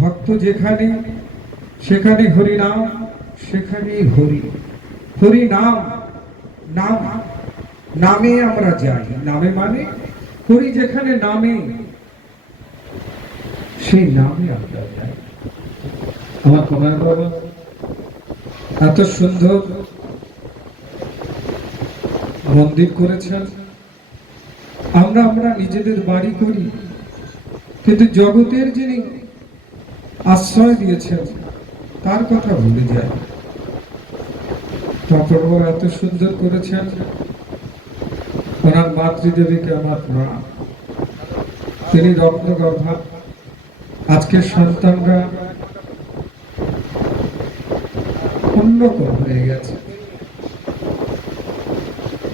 ভক্ত যেখানে সেখানে হরি নাম সেখানেই হরি। হরি নাম নাম নামে আমরা যাই। নামে মানে হরি যেখানে নামে সেই নামে আমরা যাই। আমার কমায় বাবা এত সুন্দর মন্দির করেছেন। আমরা আমরা নিজেদের বাড়ি করি কিন্তু জগতের যিনি আশ্রয় দিয়েছেন, তার কথা ভুলে যায়। তারপর এত সুন্দর করেছেন, ওনার মাতৃদেবীকে আমার প্রণাম তিনি রত্নগর্ভা, আজকের সন্তানরা অন্যকম হয়ে গেছে।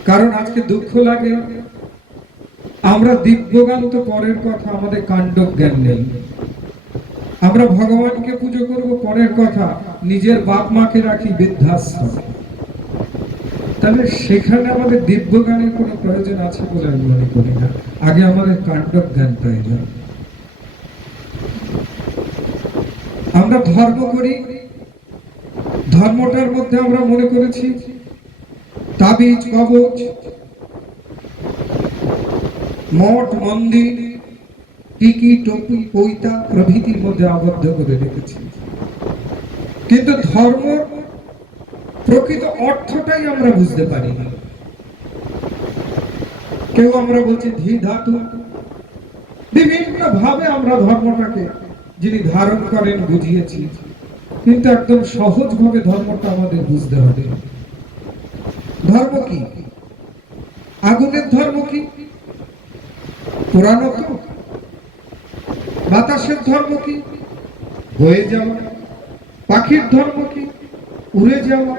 কারণ আজকে দুঃখ লাগে, আমরা দিব্যগান তো পরের কথা, আমাদের কাণ্ড জ্ঞান নেই। আমরা ভগবানকে পুজো করব, পরের কথা, নিজের বাপ মাকে রাখি বৃদ্ধাশ্রমে। তাহলে সেখানে আমাদের দিব্যজ্ঞানের কোনো প্রয়োজন আছে বলে আমি মনে করি না। আগে আমাদের কাণ্ড জ্ঞান প্রয়োজন। আমরা ধর্ম করি। ধর্মটার মধ্যে আমরা মনে করেছি, তাবিজ, কবচ, মঠ, মন্দির টিকি টপি পৈতা প্রভৃতির মধ্যে আবদ্ধ করে রেখেছি। কিন্তু ধর্ম প্রকৃত অর্থটাই আমরা বুঝতে পারি না। কেউ আমরা বলছি ধী ধাতু। বিভিন্ন ভাবে আমরা ধর্মটাকে যিনি ধারণ করেন বুঝিয়েছি। কিন্তু একদম সহজ ভাবে ধর্মটা আমাদের বুঝতে হবে। ধর্ম কি? আগুনের ধর্ম কি? পুরানো তো বাতাসের ধর্ম কি? বয়ে যাওয়া। পাখির ধর্ম কি? উড়ে যাওয়া।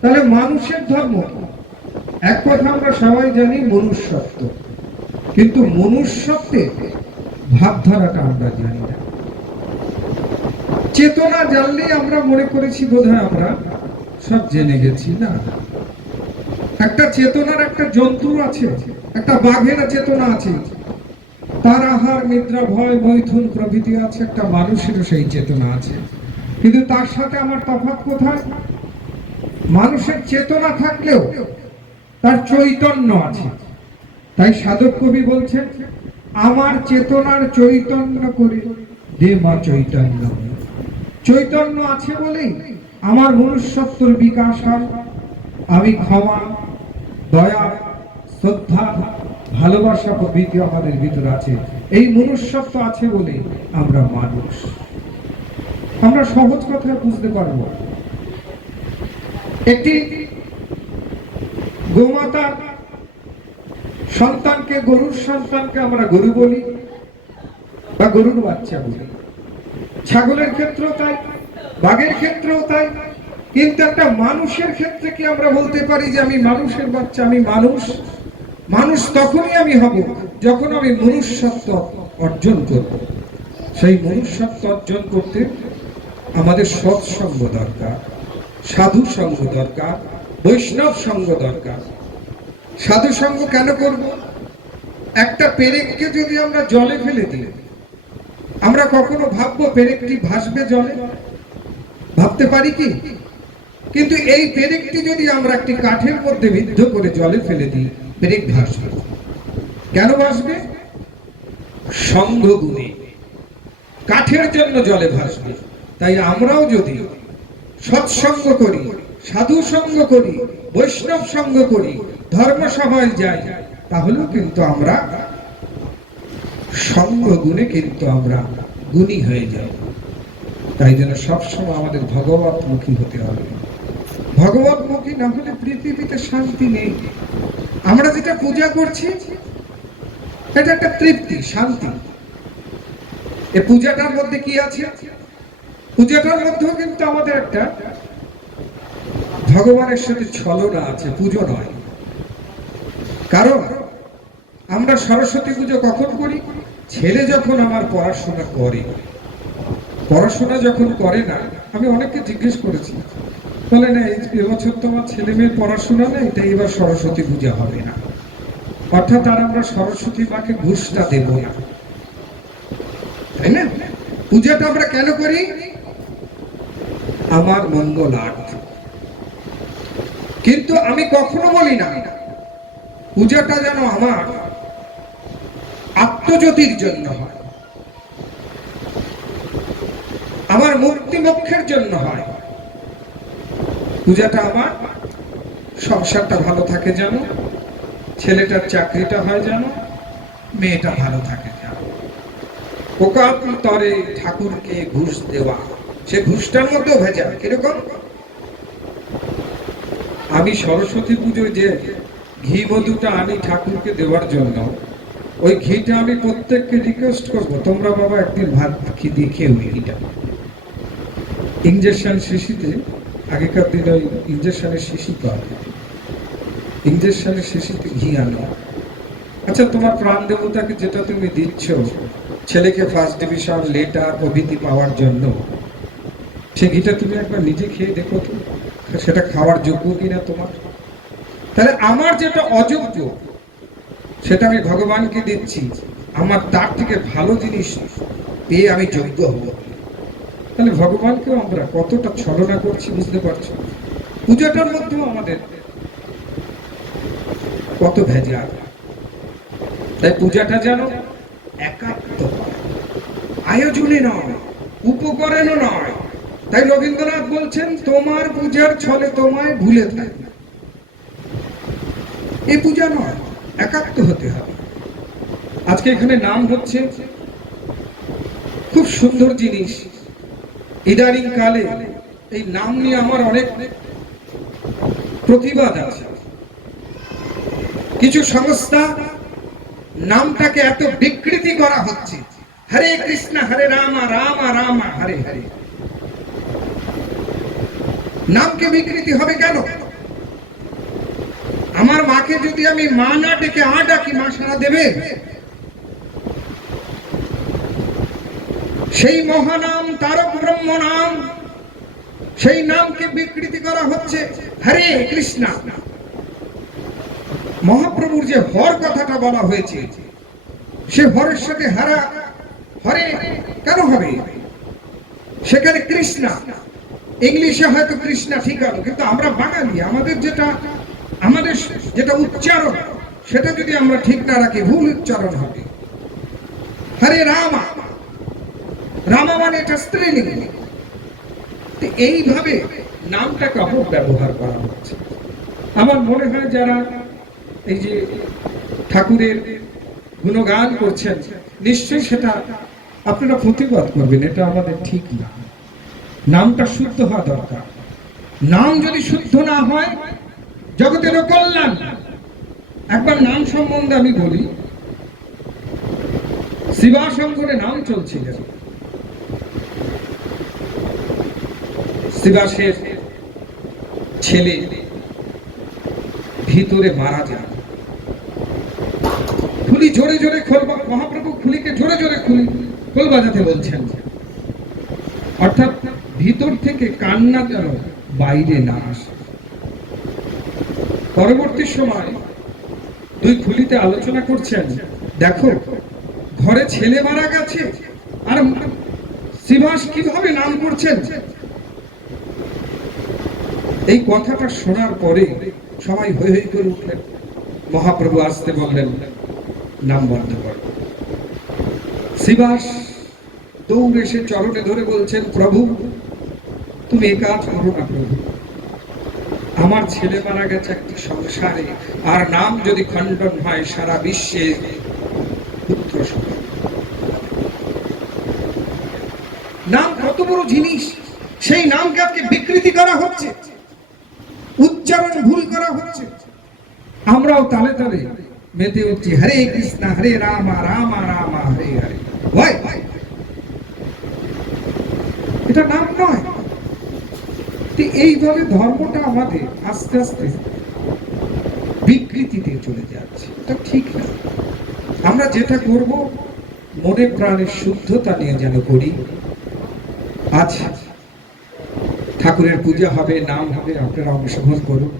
তাহলে মানুষের ধর্ম এক কথা আমরা সবাই জানি, মনুষ্যত্ব। কিন্তু মনুষ্যত্বে ভাবধারাটা আমরা জানি না। চেতনা জানলেই আমরা মনে করেছি, বোধহয় আমরা সব জেনে গেছি, না? একটা চেতনার একটা জন্তু আছে, একটা বাঘের চেতনা আছে। তার আহার, নিদ্রা, ভয় মৈথুন প্রভৃতি আছে, একটা মানুষেরও সেই চেতনা আছে। কিন্তু তার সাথে আমার তফাৎ কোথায়? মানুষের চেতনা থাকলেও তার চৈতন্য আছে। তাই সাধক কবি বলছেন, আমার চেতনার চৈতন্য করে, দে মা চৈতন্য। চৈতন্য আছে বলেই আমার মনুষ্যত্বর বিকাশ হয়। আমি ক্ষমা, দয়া, শ্রদ্ধা ভালোবাসা প্রভৃতি আমাদের ভিতরে আছে। এই মনুষ্যত্ব আছে বলে আমরা মানুষ। আমরা সহজ কথায় বুঝতে পারব। একটি গোমাতা সন্তানকে, গরুর সন্তানকে আমরা গরু বলি বা গরুর বাচ্চা বলি। ছাগলের ক্ষেত্রেও তাই, বাঘের ক্ষেত্রেও তাই, কিন্তু একটা মানুষের ক্ষেত্রে কি আমরা বলতে পারি যে আমি মানুষের বাচ্চা, আমি মানুষ? মানুষ তখনই আমি হব, যখন আমি মনুষ্যত্ব অর্জন করব। সেই মনুষ্যত্ব অর্জন করতে আমাদের সৎসঙ্গ দরকার, সাধু সঙ্গ দরকার, বৈষ্ণব সঙ্গ দরকার। সাধু সঙ্গ কেন করব? একটা পেরেককে যদি আমরা জলে ফেলে দিই, আমরা কখনো ভাববো পেরেকটি ভাসবে জলে? ভাবতে পারি কি? কিন্তু এই পেরেকটি যদি আমরা একটি কাঠের মধ্যে বিদ্ধ করে জলে ফেলে দিই পেরেক ভাসবে কেন ভাসবে সঙ্গ গুণে কাঠের জন্য জলে ভাসবে। তাই আমরাও যদি সৎসঙ্গ করি, সাধু সঙ্গ করি, বৈষ্ণব সঙ্গ করি, ধর্মসভায় যাই, তাহলেও কিন্তু আমরা সঙ্গ গুণে কিন্তু আমরা গুণী হয়ে যাব তাই জন্য সবসময় আমাদের ভগবতমুখী হতে হবে। ভগবতমুখী না হলে পৃথিবীতে শান্তি নেই। আমরা যেটা পূজা করছি, এটা একটা তৃপ্তি, শান্তি। এ পূজাটার মধ্যে কি আছে? পূজাটার মধ্যেও কিন্তু আমাদের একটা ভগবানের সাথে ছলনা আছে, পুজো নয়। কারণ আমরা সরস্বতী পুজো কখন করি? ছেলে যখন আমার পড়াশোনা করে, পড়াশোনা যখন করে না, আমি অনেককে জিজ্ঞেস করেছি বলে না এবছর তোমার ছেলে মেয়ের পড়াশোনা নেই তাই এবার সরস্বতী পূজা হবে না। অর্থাৎ আর আমরা সরস্বতী মাকে ঘুষটা দেব না। তাই না? পূজাটা আমরা কেন করি? আমার মঙ্গলার্থ কিন্তু আমি কখনো বলি না, পূজাটা যেন আমার আত্মজ্যোতির জন্য হয়। আমার মুক্তি মোক্ষের জন্য হয়। পূজাটা আমার, সংসারটা ভালো থাকে জানো, ছেলেটার চাকরিটা হয় জানো, মেয়েটা ভালো থাকে জানো। তরে ঠাকুরকে ঘুষ দেওয়া, সে ঘুষটার মধ্যেও ভেজা কীরকম? আমি সরস্বতী পুজোয় যে ঘি মধুটা আনি ঠাকুরকে দেওয়ার জন্য, ওই ঘিটা আমি প্রত্যেককে রিকোয়েস্ট করব, তোমরা বাবা একদিন ভাত দিয়ে খেয়ে ঘিটা। ইঞ্জেকশন শিশিতে আগেকার দিনে ওই ইঞ্জেকশনের শিশি পাওয়া। ইঞ্জেকশনের শিশিতে ঘি আনো। আচ্ছা তোমার প্রাণ দেবতাকে যেটা তুমি দিচ্ছ, ছেলেকে ফার্স্ট ডিভিশন লেটার প্রভৃতি পাওয়ার জন্য সে ঘিটা তুমি একবার নিজে খেয়ে দেখো তো, সেটা খাওয়ার যোগ্য কিনা তোমার? তাহলে আমার যেটা অযোগ্য, সেটা আমি ভগবানকে দিচ্ছি। আমার তার থেকে ভালো জিনিস পেয়ে আমি যোগ্য হব। তাহলে ভগবানকেও আমরা কতটা ছলনা করছি বুঝতে পারছ? পূজাটার মধ্যেও আমাদের কত ভেজাল। তাই পূজাটা যেন একাত্ম। আয়োজনে নয় উপকরণও নয়। তাই রবীন্দ্রনাথ বলছেন, তোমার পূজার ছলে তোমায় ভুলে থাকবে এই পূজা নয়, একাত্ম হতে হবে। আজকে এখানে নাম হচ্ছে খুব সুন্দর জিনিস। ইদানিং কালে এই নাম নিয়ে আমার অনেক প্রতিবাদ আছে। কিছু সংস্থা নামটাকে এত বিকৃতি করা হচ্ছে। হরে কৃষ্ণ, হরে রামা রামা রামা, হরে হরে। নামকে বিকৃতি হবে কেন? আমার মাকে যদি আমি মা না ডেকে আ ডাকি, মা সারা দেবে? সেই মহানাম, তারক ব্রহ্ম নাম, সেই নামকে বিকৃতি করা হচ্ছে হরে কৃষ্ণ। মহাপ্রভুর যে হর কথাটা বলা হয়েছে, সে হরের সাথে হারা, হরে কেন হবে? সেখানে কৃষ্ণা। ইংলিশে হয়তো কৃষ্ণা ঠিক আছে কিন্তু আমরা বাঙালি, আমাদের যেটা আমাদের যেটা উচ্চারণ, সেটা যদি আমরা ঠিক না রাখি, ভুল উচ্চারণ হবে। হরে রামা! রামা মানে এটা স্ত্রীলিঙ্গ এইভাবে নামটাকে অপব্যবহার করা হচ্ছে। আমার মনে হয় যারা এই যে ঠাকুরের গুণগান করছেন, নিশ্চয়ই সেটা আপনারা প্রতিবাদ করবেন, এটা আমাদের ঠিক না। নামটা শুদ্ধ হওয়া দরকার। নাম যদি শুদ্ধ না হয়, জগতেরও কল্যাণ। একবার নাম সম্বন্ধে আমি বলি, শিবাশঙ্করে নাম চলছিল। শিবাসের ছেলে ভিতরে মারা যায় খুলি জোরে জোরে খোল মহাপ্রভু খুলিকে জোরে জোরে খুলি, খোল বাজাতে বলছেন। অর্থাৎ ভিতর থেকে কান্না যেন বাইরে না আসে। পরবর্তী সময় দুই খুলিতে আলোচনা করছেন, দেখো, ঘরে ছেলে মারা গেছে, আর শিবাস কীভাবে নাম করছেন? এই কথাটা শোনার পরে সবাই হই হই করে উঠলেন। মহাপ্রভু আসতে বললেন, নাম বন্ধ কর। শিবাস দৌড়ে এসে চরণে ধরে বলছেন, প্রভু, তুমি এ কাজ করো না প্রভু। আমার ছেলে মারা গেছে একটি সংসারে, আর নাম যদি খণ্ডন হয় সারা বিশ্বে পুত্র নাম কত বড় জিনিস, সেই নামকে আজকে বিকৃতি করা হচ্ছে। উচ্চারণ ভুল করা হচ্ছে। আমরাও তালে তালে মেতে উঠছি, হরে কৃষ্ণ, হরে রামা রামা রামা, হরে হরে। এটা নাম নয়। তো এইভাবে ধর্মটা আমাদের আস্তে আস্তে বিকৃতিতে চলে যাচ্ছে। এটা ঠিক না। আমরা যেটা করব, মনে প্রাণের শুদ্ধতা নিয়ে যেন করি। আজ ঠাকুরের পূজা হবে নাম হবে আপনারা অংশগ্রহণ করুন।